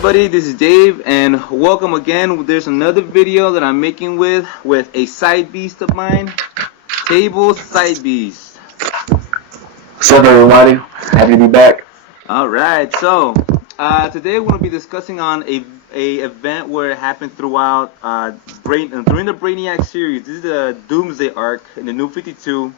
everybody, this is Dave, and welcome again. There's another video that I'm making with a side beast of mine, Table Side Beast. What's up, everybody? Happy to be back. Alright, so today we're going to be discussing on a event where it happened throughout during the Brainiac series. This is the Doomsday arc in the New 52,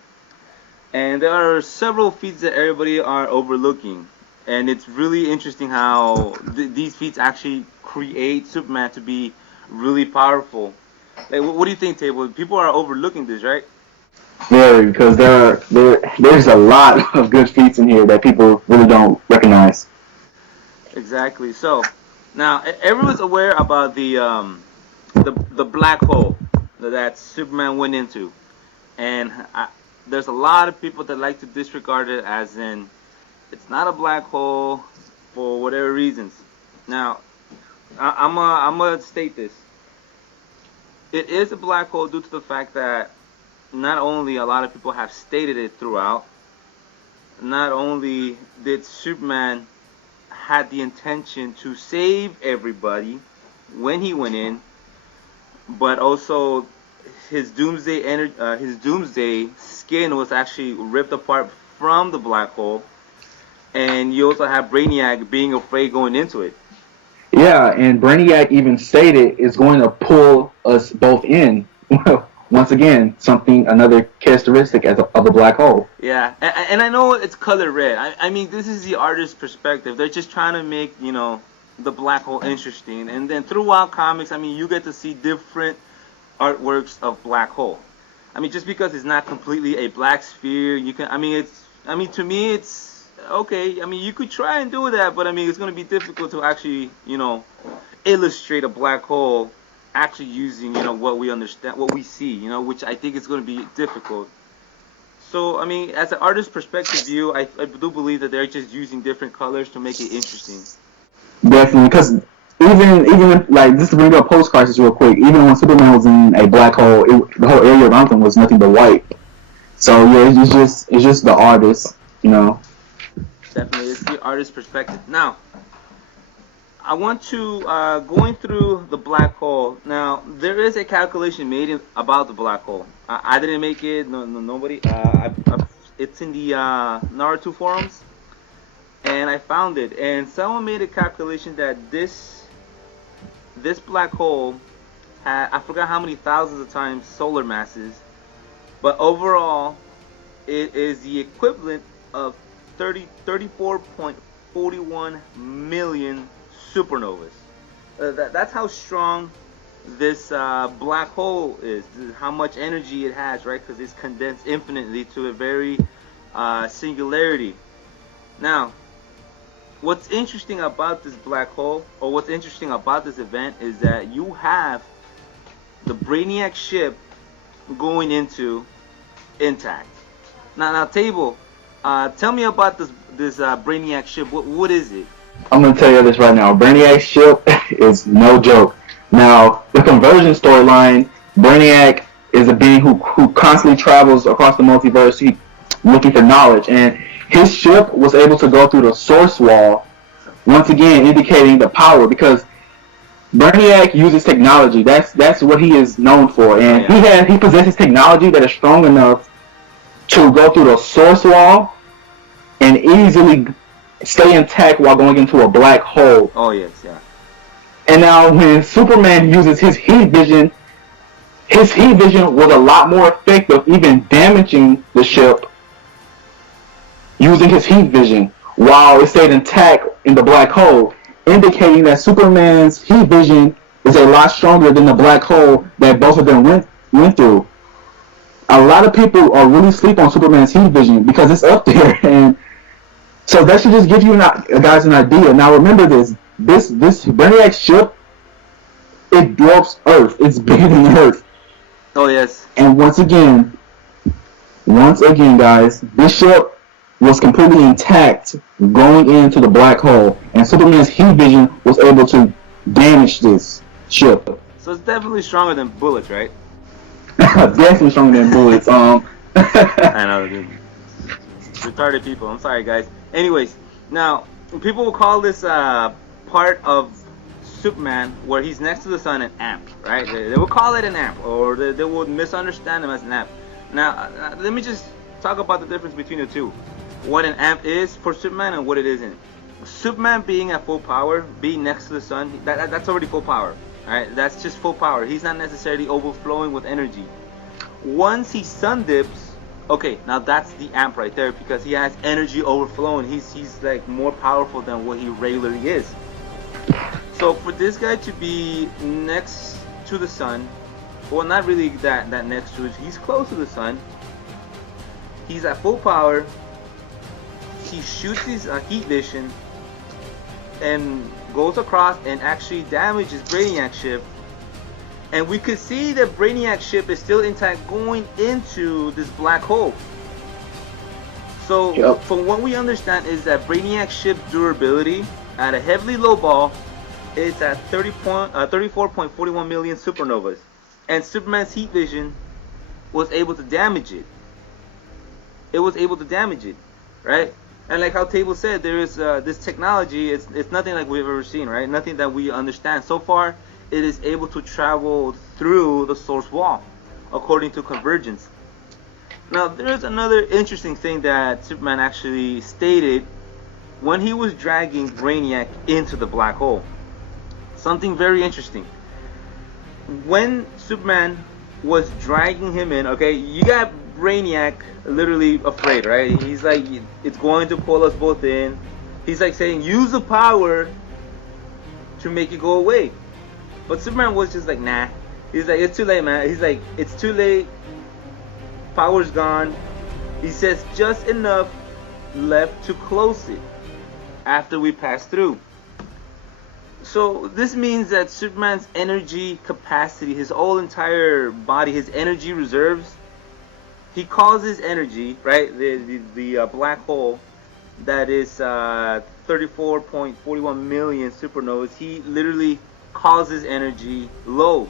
and there are several feats that everybody are overlooking. And it's really interesting how these feats actually create Superman to be really powerful. Like, what do you think, Table? People are overlooking this, right? Very, because there's a lot of good feats in here that people really don't recognize. Exactly. So now everyone's aware about the black hole that Superman went into, and there's a lot of people that like to disregard it as in it's not a black hole for whatever reasons. Now, I'm gonna state this. It is a black hole due to the fact that not only a lot of people have stated it throughout, not only did Superman had the intention to save everybody when he went in, but also his doomsday skin was actually ripped apart from the black hole. And you also have Brainiac being afraid going into it. Yeah, and Brainiac even stated it's going to pull us both in. Once again, another characteristic of a black hole. Yeah, and I know it's color red. I mean, this is the artist's perspective. They're just trying to make, the black hole interesting. And then throughout comics, I mean, you get to see different artworks of black hole. I mean, just because it's not completely a black sphere, to me, it's okay. I mean, you could try and do that, but I mean, it's going to be difficult to actually, illustrate a black hole actually using, what we understand, what we see, which I think is going to be difficult. So, I mean, as an artist's perspective view, I do believe that they're just using different colors to make it interesting. Definitely, because even like, just to bring up post-crisis real quick, even when Superman was in a black hole, the whole area around him was nothing but white. So yeah, it's just the artist, Definitely, it's the artist's perspective. Now, I want to going through the black hole. Now, there is a calculation made about the black hole. I didn't make it. No, nobody. It's in the Naruto forums, and I found it. And someone made a calculation that this black hole had, I forgot how many thousands of times solar masses, but overall, it is the equivalent of 34.41 million supernovas. That's how strong this black hole is. This is how much energy it has, right? Because it's condensed infinitely to a very singularity. Now, what's interesting about this black hole, or what's interesting about this event, is that you have the Brainiac ship going into intact. Now, Table, tell me about this Brainiac ship. What is it? I'm going to tell you this right now. Brainiac's ship is no joke. Now, the conversion storyline, Brainiac is a being who constantly travels across the multiverse looking for knowledge. And his ship was able to go through the source wall, once again indicating the power, because Brainiac uses technology. That's what he is known for. And he possesses technology that is strong enough to go through the source wall and easily stay intact while going into a black hole. Oh yes, yeah. And now when Superman uses his heat vision was a lot more effective, even damaging the ship using his heat vision while it stayed intact in the black hole, indicating that Superman's heat vision is a lot stronger than the black hole that both of them went through. A lot of people are really sleep on Superman's heat vision because it's up there, and so that should just give you guys an idea. Now remember this Brainiac ship, it dwarfs Earth. It's bigger than Earth. Oh yes. And once again, guys, this ship was completely intact going into the black hole, and Superman's heat vision was able to damage this ship. So it's definitely stronger than bullets, right? Definitely stronger than bullets. I know, dude. Retarded people. I'm sorry, guys. Anyways, now people will call this part of Superman, where he's next to the sun, an amp, right? They will call it an amp, or they would misunderstand him as an amp. Now, let me just talk about the difference between the two. What an amp is for Superman and what it isn't. Superman being at full power, being next to the sun, that's already full power. Alright, that's just full power. He's not necessarily overflowing with energy. Once he sun dips, okay, now that's the amp right there, because he has energy overflowing. He's like more powerful than what he regularly is. So for this guy to be next to the sun, well, not really that next to it, he's close to the sun. He's at full power. He shoots his heat vision and goes across and actually damages Brainiac's ship. And we could see that Brainiac's ship is still intact going into this black hole. So from what we understand is that Brainiac's ship durability at a heavily low ball is at 34.41 million supernovas. And Superman's heat vision was able to damage it. It was able to damage it, right? And like how Table said, there is this technology. It's nothing like we've ever seen, right? Nothing that we understand so far. It is able to travel through the source wall, according to convergence. Now, there's another interesting thing that Superman actually stated when he was dragging Brainiac into the black hole. Something very interesting. When Superman was dragging him in, okay, you got Brainiac literally afraid, right? He's like, it's going to pull us both in. He's like saying, use the power to make it go away. But Superman was just like, nah. He's like, it's too late, man. He's like, it's too late. Power's gone. He says, just enough left to close it after we pass through. So this means that Superman's energy capacity, his whole entire body, his energy reserves, he causes energy, right? The black hole that is 34.41 million supernovas. He literally causes energy low.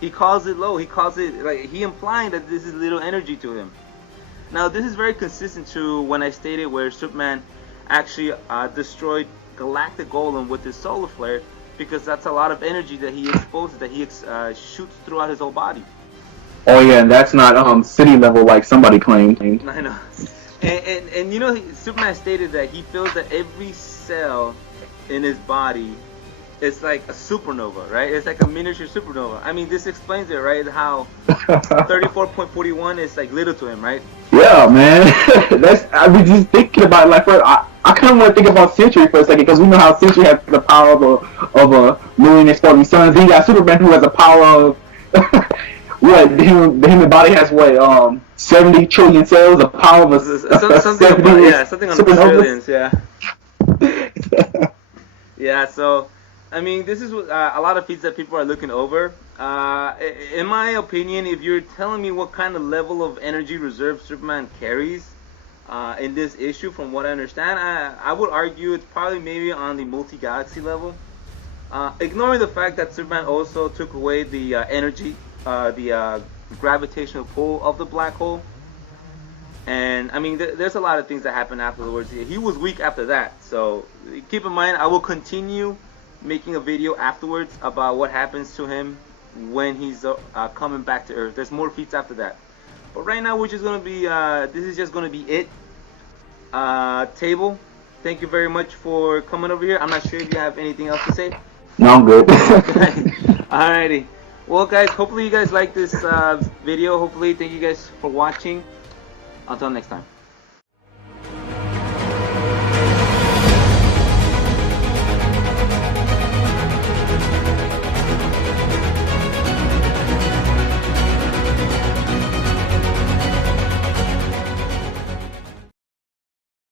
He calls it low. He calls it like he implying that this is little energy to him. Now this is very consistent to when I stated where Superman actually destroyed Galactic Golem with his solar flare, because that's a lot of energy that he exposes, that he shoots throughout his whole body. Oh yeah, and that's not city level like somebody claimed. I know. And you know, Superman stated that he feels that every cell in his body is like a supernova, right? It's like a miniature supernova. I mean, this explains it, right? How 34.41 is like little to him, right? Yeah, man. I was just thinking about it, like, I kind of want to think about Sentry for a second, because we know how Sentry has the power of a million exploding suns. Then you got Superman, who has the power of what? The human body has what? 70 trillion cells. The power of a something on the trillions, yeah. Yeah. So, I mean, this is a lot of feats that people are looking over. In my opinion, if you're telling me what kind of level of energy reserve Superman carries in this issue, from what I understand, I would argue it's probably maybe on the multi-galaxy level. Ignoring the fact that Superman also took away the energy, the gravitational pull of the black hole. And I mean, there's a lot of things that happen afterwards. He was weak after that. So keep in mind, I will continue making a video afterwards about what happens to him when he's coming back to Earth. There's more feats after that. But right now, we're just going to be, this is just going to be it. Table, thank you very much for coming over here. I'm not sure if you have anything else to say. No, I'm good. Alrighty. Well, guys, hopefully you guys like this video. Hopefully, thank you guys for watching. Until next time.